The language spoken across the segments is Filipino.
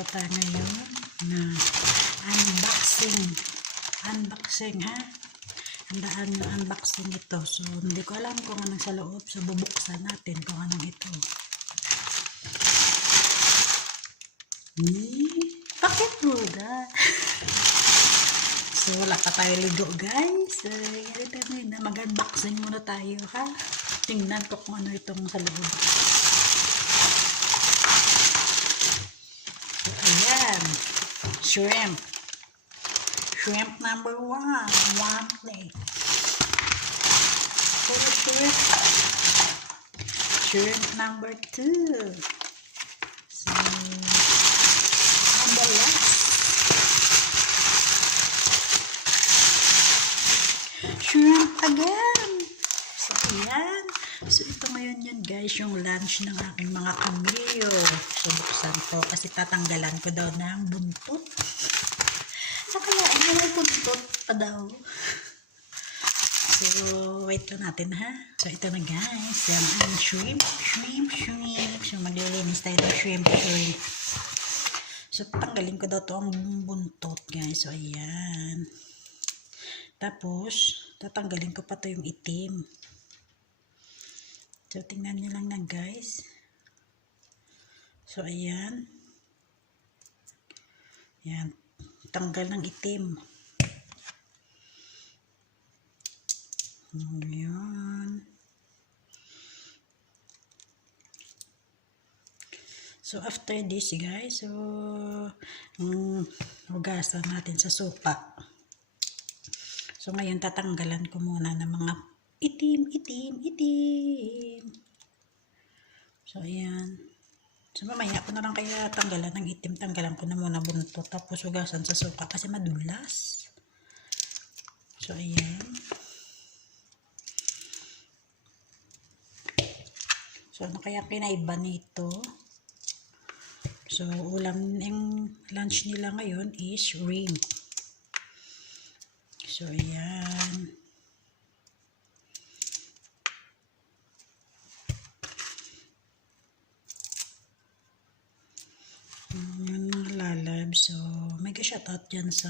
Magto tayo ngayon na unboxing ha. Handaan yung unboxing ito. So hindi ko alam kung anong sa loob. So bubuksan natin kung anong ito. Bakit mo da? So wala pa tayo ligo guys. Mag-unboxing muna tayo ha. Tingnan ko kung ano itong sa loob. So ayan. Shrimp number 1. One plate. Shrimp number 2. So number last. Shrimp again. So ayan. So ito ngayon yan guys, yung lunch ng aking mga kamilyo. So buksan ko kasi tatanggalan ko daw ng buntot. So kaya may buntot pa daw. So wait lang natin ha. So ito na guys, yan ang shrimp. So maglilinis tayo ng shrimp. So tanggalin ko daw to ang buntot guys. So ayan. Tapos tatanggalin ko pa to yung itim. So tingnan nyo lang na guys. So ayan. Yan. Tanggal ng itim. Ayan. So after this guys, so hugasan natin sa sopa. So ngayon tatanggalan ko muna ng mga itim. So ayan. So mamaya ko na lang kaya tanggalan ng itim. Tanggalan ko na muna buntot. Tapos hugasan sa suka kasi madulas. So ayan. So ano kaya pinaiba nito? So ulam yung lunch nila ngayon is shrimp. So ayan. So, mega shoutout dyan sa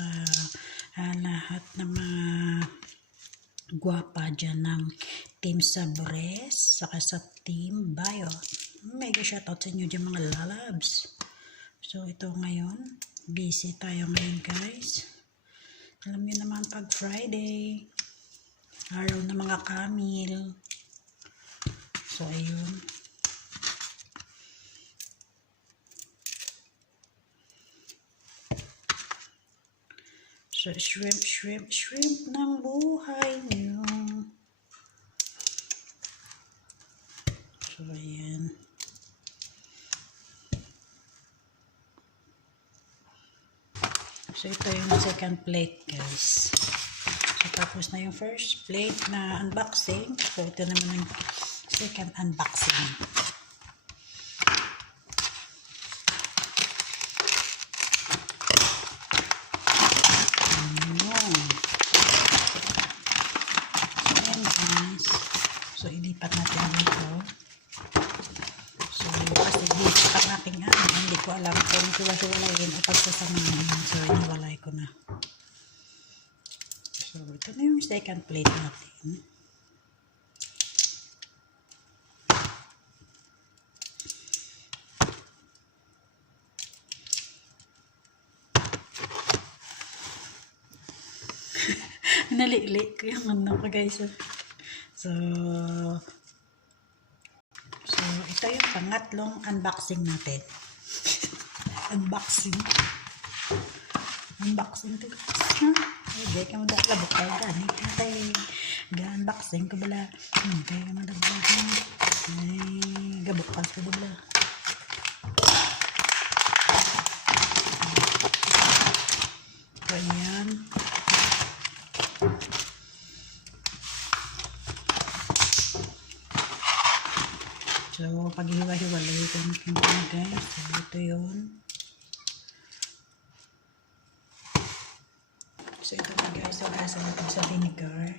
lahat ng mga gwapa dyan ng Team Sabres saka sa Team Bio. Mega shoutout sa inyo dyan mga lalabs. So, ito ngayon. Busy tayo ngayon guys. Alam nyo naman pag Friday. Araw ng mga kamil. So, ayun. So, shrimp ng buhay nyo. So, ayan. So, ito yung second plate, guys. So, tapos na yung first plate na unboxing. So, ito naman yung second unboxing. So, ilipat natin dito. So, kasi dito ang aking hindi ko alam kung hiwa-hiwalayin o pagsasamahin. So, iniwalay ko na. So, ito na yung second plate natin. Nalilik ko yung ano ko guys. So, ito yung pangatlong unboxing natin. Unboxing to guys. Okay, kamu dah labok tayo gani. Okay, ga-unboxing ko bala. Okay, kamu dah bala. Gabok pa ko bala. So, ayan. So, pag-hiwa-hiwalay ko na guys. So, ito yun. So, ito na guys. So, asa natin sa vinegar.